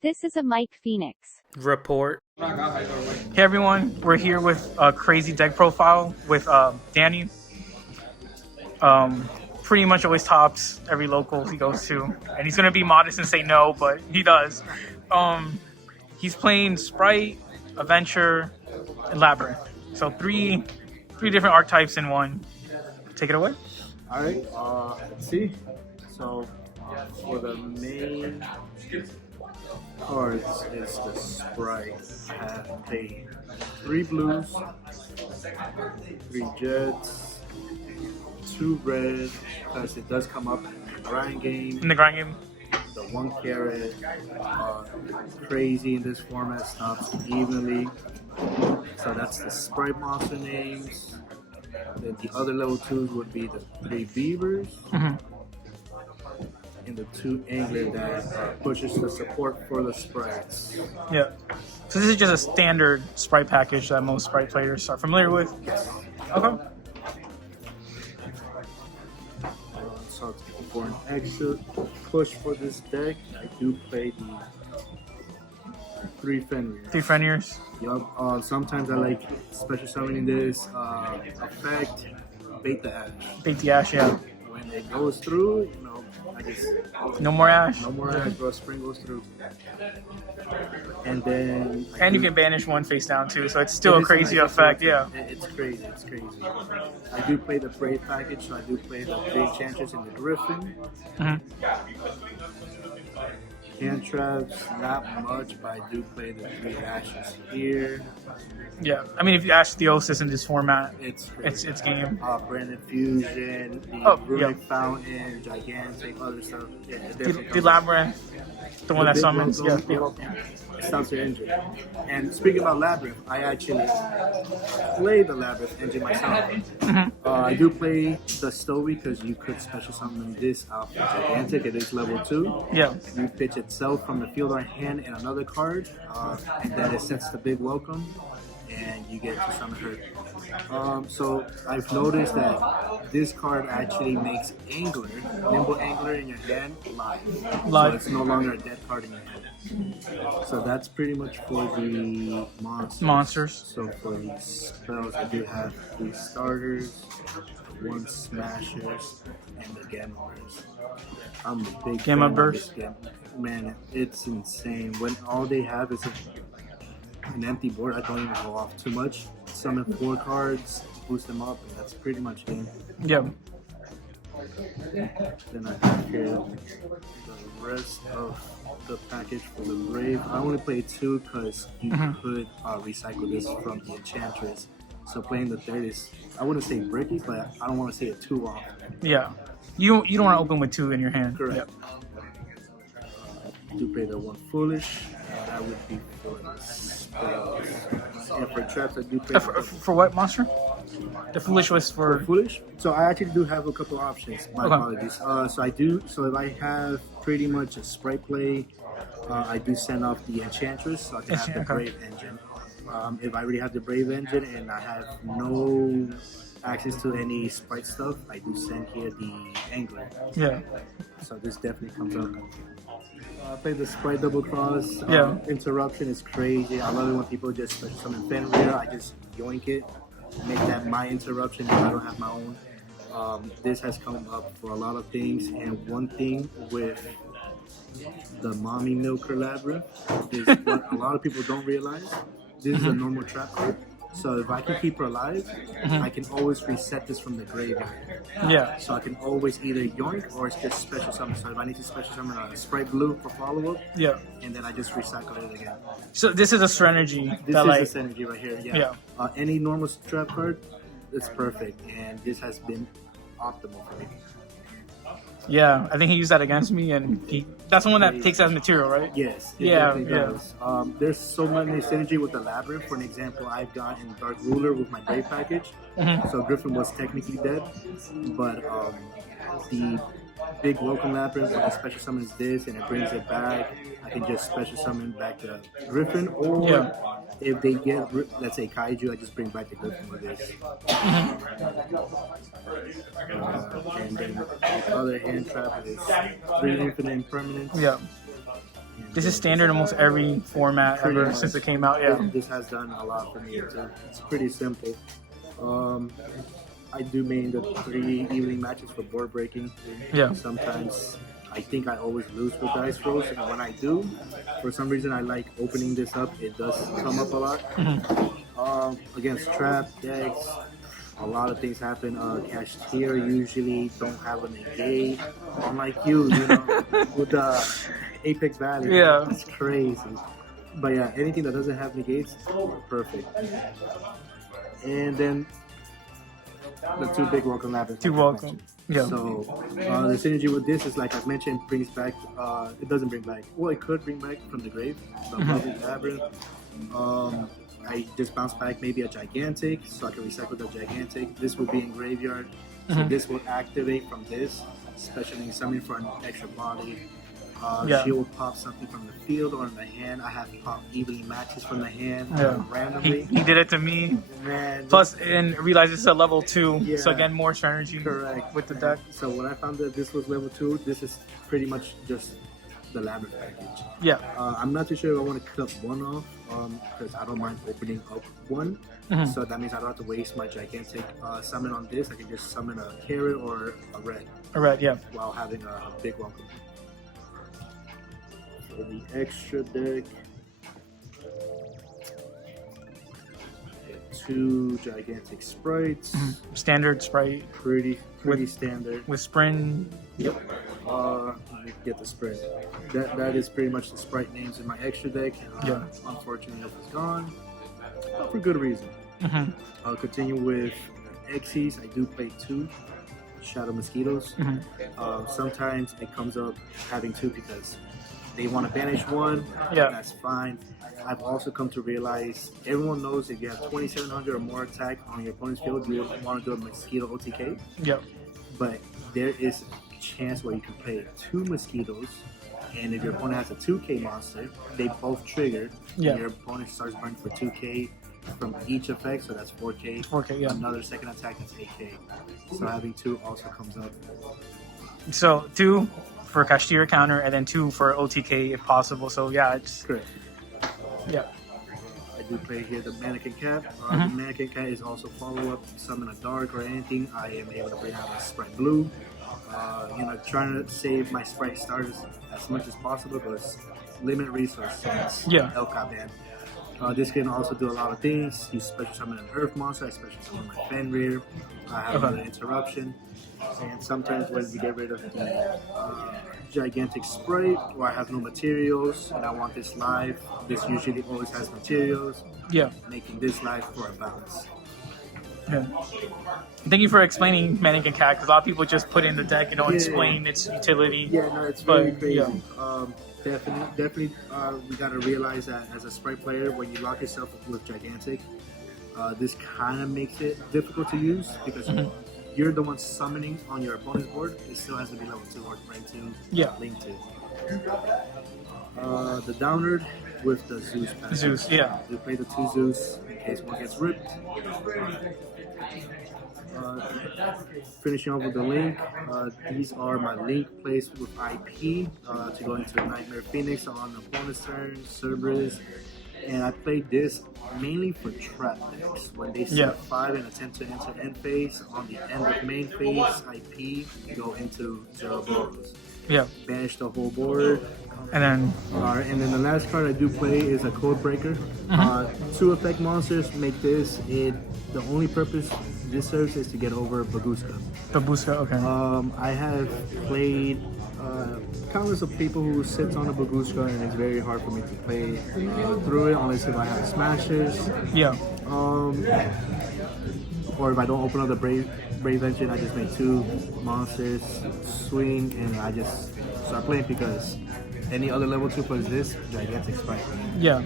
This is a Mike Phoenix report. Hey everyone, we're here with a crazy deck profile with Danny. Pretty much always tops every local he goes to, and he's gonna be modest and say no, but he does. He's playing Spright, Adventure, and Labyrinth. So three different archetypes in one. Take it away. All right. Let's see. So for the main cards is the Spright. I have played 3 blues, 3 jets, 2 red, because it does come up in the grind game. In the grind game. The 1 carrot, crazy in this format, stops evenly. So that's the Spright monster names. Then the other level 2s would be the 3 beavers. And the 2 angler that pushes the support for the sprites. Yeah. So this is just a standard Spright package that most Spright players are familiar with. Okay. So for an extra push for this deck, I do play the 3 Fenrir. 3 Fenrirs. Yup. Sometimes I like special summoning this effect, Bait the Ash. Bait the Ash, yeah. When it goes through, you know, I just... No more Ash? No more Ash, bro. Spring goes through. And then... And you can banish 1 face down too, so it's still a crazy effect, yeah. It's crazy, it's crazy. I do play the Brave package, so I do play the Enchantress and the Gryphon. Hand traps, not much, but I do play the 3 ashes here. Yeah, I mean, if you AAA-ZEUS in this format, it's game. Branded Fusion, the Runic Fountain, Gigantic, other stuff. Yeah, the Labyrinth, the one that summons. Yeah, it stops your engine. And speaking about Labyrinth, I actually play the Labyrinth engine myself. I do play the Stovie because you could special summon this out for Gigantic. It is level 2. Yeah. You pitch itself from the field or hand and another card, and then it sets the Big Welcome, and you get to summon her. So I've noticed that this card actually makes Angler, Nimble Angler in your hand live. So it's no longer a dead card in your hand. So that's pretty much for the monsters. So for the spells, I do have 3 starters, 1 smashers, and the gamblers. I'm a big Gamma fan burst. Of this game. Man, it's insane. When all they have is an empty board, I don't even go off too much. Summon 4 cards, boost them up, and that's pretty much it. Yeah. Then I have here the rest of the package for the Brave. I only play 2 because you could recycle this from the Enchantress. So playing the 3rd is, I wouldn't say bricky, but I don't want to say it too often. Yeah. You don't want to open with 2 in your hand. Correct. Yep. I do play the 1 Foolish, and that would be for the spells. And for traps, I do play... For what monster? The Foolish was for... Foolish? So I actually do have a couple options. My apologies. So if I have pretty much a Spright play, I do send off the Enchantress, so I can have the Brave engine. If I already have the Brave engine and I have no access to any Spright stuff, I do send here the Angler. Yeah. So this definitely comes up. I play the Spright Double Cross. Interruption is crazy. I love it when people just special summon Fenrir. I just yoink it, make that my interruption if I don't have my own. This has come up for a lot of things, and one thing with the Mommy Milker Labyrinth is what a lot of people don't realize. This is a normal trap card. So if I can keep her alive, I can always reset this from the graveyard. Yeah. So I can always either yoink or it's just special summon. So if I need to special summon a Spright Blue for follow-up, and then I just recycle it again. So this is a synergy. This is a synergy right here, yeah. Any normal trap card, it's perfect. And this has been optimal for me. Yeah, I think he used that against me, and that's the one that takes as material, right? Yes. Does. There's so many synergy with the Labyrinth. For an example, I've gotten Dark Ruler with my Brave package. So Gryphon was technically dead, but the Big Welcome Labrynth, when I special summons this and it brings it back, I can just special summon back the Gryphon, or if they get, let's say, Kaiju, I just bring back the Gryphon with this. And then the other hand trap is 3 infinite impermanence. This is standard in almost every format Pretty ever much. since it came out. Yeah. This has done a lot for me too. It's pretty simple. I do main the 3 evening matches for board breaking. Yeah. Sometimes I think I always lose with dice rolls, and when I do, for some reason I like opening this up. It does come up a lot. Against trap decks, a lot of things happen. Kashtira usually don't have a negate, unlike you know, with the Apex value. Yeah. It's crazy. But yeah, anything that doesn't have negates, perfect. And then the 2 Big Welcome Labrynth. 2 welcome. Yeah. So the synergy with this is, like I've mentioned, brings back. It doesn't bring back. Well, it could bring back from the grave. The lovely Labrynth. I just bounce back maybe a Gigantic, so I can recycle the Gigantic. This will be in graveyard, so this will activate from this, especially summon for an extra body. She will pop something from the field or in the hand. I have popped evening matches from the hand randomly. He did it to me. Man, Plus, and realize it's a level 2, Yeah. so again, more strategy correct with the deck. So when I found that this was level 2, this is pretty much just the Labrynth package. Yeah. I'm not too sure if I want to cut one off, because I don't mind opening up one. So that means I don't have to waste my Gigantic summon on this. I can just summon a Carrot or a Red A red, yeah. while having a Big Welcome. For the extra deck, 2 Gigantic Sprites. Standard Spright Pretty standard. with Sprind. Yep. Let me get the Spright. That is pretty much the Spright names in my extra deck. Unfortunately, it was gone, but for good reason. I'll continue with Xyz. I do play 2 Shadow Mosquitoes. Sometimes it comes up having 2 because they want to banish 1. Yeah. That's fine. I've also come to realize everyone knows if you have 2700 or more attack on your opponent's field, you want to do a Mosquito OTK. Yep. But there is a chance where you can play 2 Mosquitoes, and if your opponent has a 2k monster, they both trigger. Yeah. And your opponent starts burning for 2k from each effect, so that's 4k. 4K, yeah. Another second attack, that's 8k. So having 2 also comes up. So 2 for Kashtira counter, and then 2 for OTK if possible. So yeah, it's Correct. yeah. I do play here the Mannequin Cat. The Mannequin Cat is also follow-up. Summon a Dark or anything, I am able to bring out a Spright Blue. Trying to save my Spright Starters as much as possible, but it's limited resource, so it's LK ban. This can also do a lot of things. You special summon an Earth monster, I special summon my Fenrir. I have another interruption. And sometimes when you get rid of the Gigantic Spright, or I have no materials and I want this live, this usually always has materials. Yeah. Making this live for a bounce. Yeah. Thank you for explaining Mannequin Cat, because a lot of people just put in the deck and don't explain its utility. Yeah, no, it's very But, crazy. yeah. Definitely, we gotta realize that as a Spright player, when you lock yourself with Gigantic, this kind of makes it difficult to use because you're the one summoning on your opponent's board. It still has to be level 2 or rank 2, link 2. The Downerd with the Zeus pack. Zeus, yeah. We play the 2 Zeus in case one gets ripped. Finishing off with the link, these are my link plays with IP to go into Knightmare Phoenix on the opponent's turn, Cerberus, and I played this mainly for trap decks. When they set 5 and attempt to enter end phase, on the end of main phase, IP go into Zeroboros. Yeah. Banish the whole board. And then And then the last card I do play is a Code Breaker. 2 effect monsters make this. The only purpose this serves is to get over Babushka. Babushka, okay. I have played countless of people who sits on a Babushka, and it's very hard for me to play through it unless if I have Smashers. Yeah. Or if I don't open up the Brave Engine, I just make 2 monsters, swing, and I just start playing because any other level 2 plays this, Gigantic Spright. Yeah.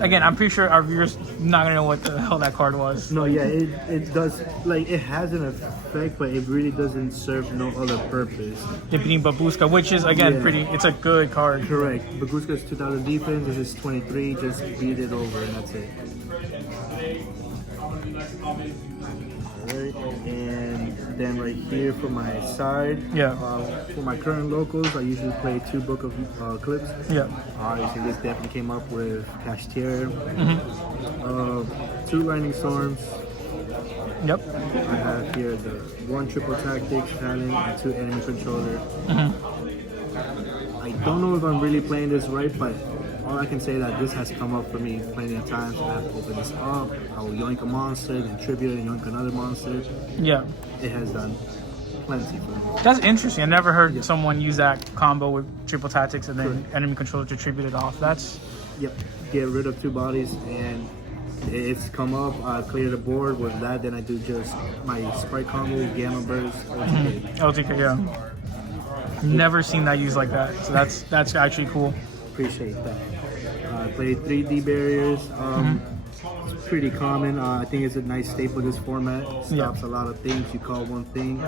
Again, I'm pretty sure our viewers not gonna know what the hell that card was. No, yeah, it does, like, it has an effect, but it really doesn't serve no other purpose. It being Babushka, which is again it's a good card. Correct. Babushka's 2000 defense, this is 23, just beat it over and that's it. Alright. it. And then right here for my side, Yeah. For my current locals, I usually play 2 Book of Eclipse. Yeah. Obviously, this definitely came up with Kashtira, 2 Lightning Storms. Yep. I have here the 1 Triple Tactics Talent and 2 Enemy Controller. I don't know if I'm really playing this right, but all I can say that this has come up for me plenty of times. I have to open this up, I will yoink a monster, then tribute and yoink another monster. Yeah. It has done plenty for me. That's interesting. I never heard someone use that combo with triple tactics and then enemy controller to tribute it off. That's... Yep. Get rid of 2 bodies, and it's come up. I clear the board with that. Then I do just my Spright combo, Gamma Burst, OTK. LTK, yeah. Never seen that used like that. So that's actually cool. Appreciate that. I played 3D barriers. It's pretty common. I think it's a nice staple of this format. Stops a lot of things. You call one thing.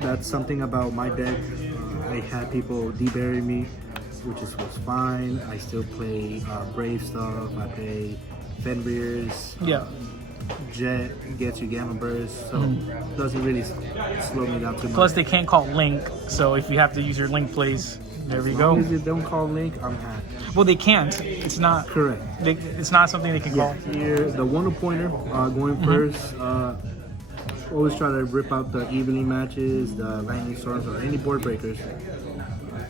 That's something about my deck. I had people debury me, which was fine. I still play Brave stuff. I play Fenrir's. Jet gets you Gamma Burst, so doesn't really slow me down too much. Plus, they can't call Link, so if you have to use your Link plays, there we go. As long as you don't call Link, I'm happy. Well, they can't. It's not correct. It's not something they can call. Here, the one-pointer going first. Always try to rip out the evening matches, the lightning storms, or any board breakers.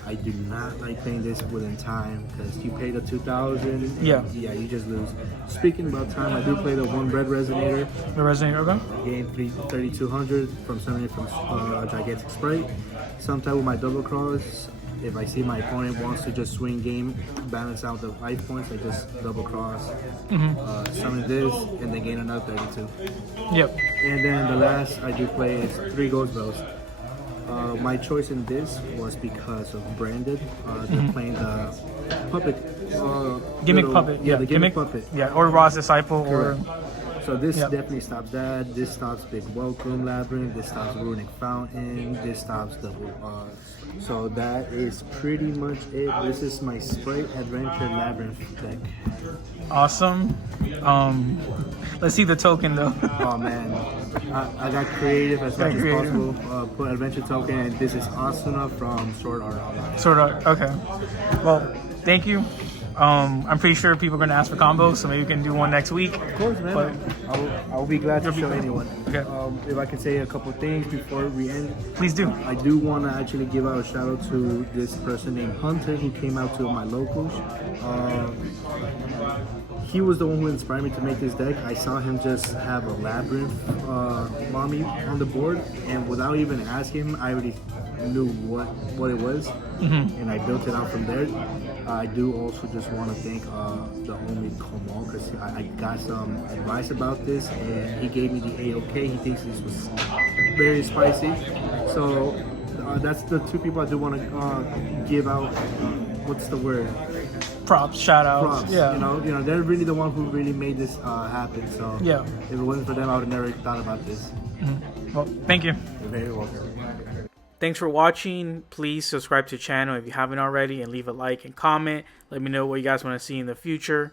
I do not like playing this within time because you pay the 2,000. Yeah, you just lose. Speaking about time, I do play the 1 red resonator. The resonator, okay. Gain 3,200 from summoning from Gigantic Spright. Sometimes with my double cross, if I see my opponent wants to just swing game, balance out the life points, I just double cross, summon this, and then gain another 32. Yep. And then the last I do play is 3 ghost bells. My choice in this was because of Branded. They're playing the puppet. Gimmick puppet. Yeah, the gimmick puppet. Yeah, or Ra's Disciple. Correct. So this definitely stops that. This stops Big Welcome Labrynth. This stops Runic Fountain. This stops Double. So that is pretty much it. This is my Spright Adventure Labrynth deck. Awesome. Let's see the token though. Oh man, I got creative as much as possible. Put adventure token, and this is Asuna from Sword Art Online. Sword Art. Okay. Well, thank you. I'm pretty sure people are going to ask for combos, so maybe we can do one next week. Of course, man. But I'll be glad to show anyone. Okay. If I can say a couple things before we end. Please do. I do want to actually give out a shout out to this person named Hunter who came out to my locals. He was the one who inspired me to make this deck. I saw him just have a Labrynth mommy on the board, and without even asking him, I already knew what it was, and I built it out from there. I do also just want to thank the homie Komal because I got some advice about this, and he gave me the A-OK. He thinks this was very spicy, so that's the 2 people I do want to give out. What's the word? Props, shout outs. Props. Yeah. You know, they're really the one who really made this happen. So if it wasn't for them, I would have never thought about this. Well, thank you. You're very welcome. Thanks for watching. Please subscribe to the channel if you haven't already, and leave a like and comment. Let me know what you guys want to see in the future.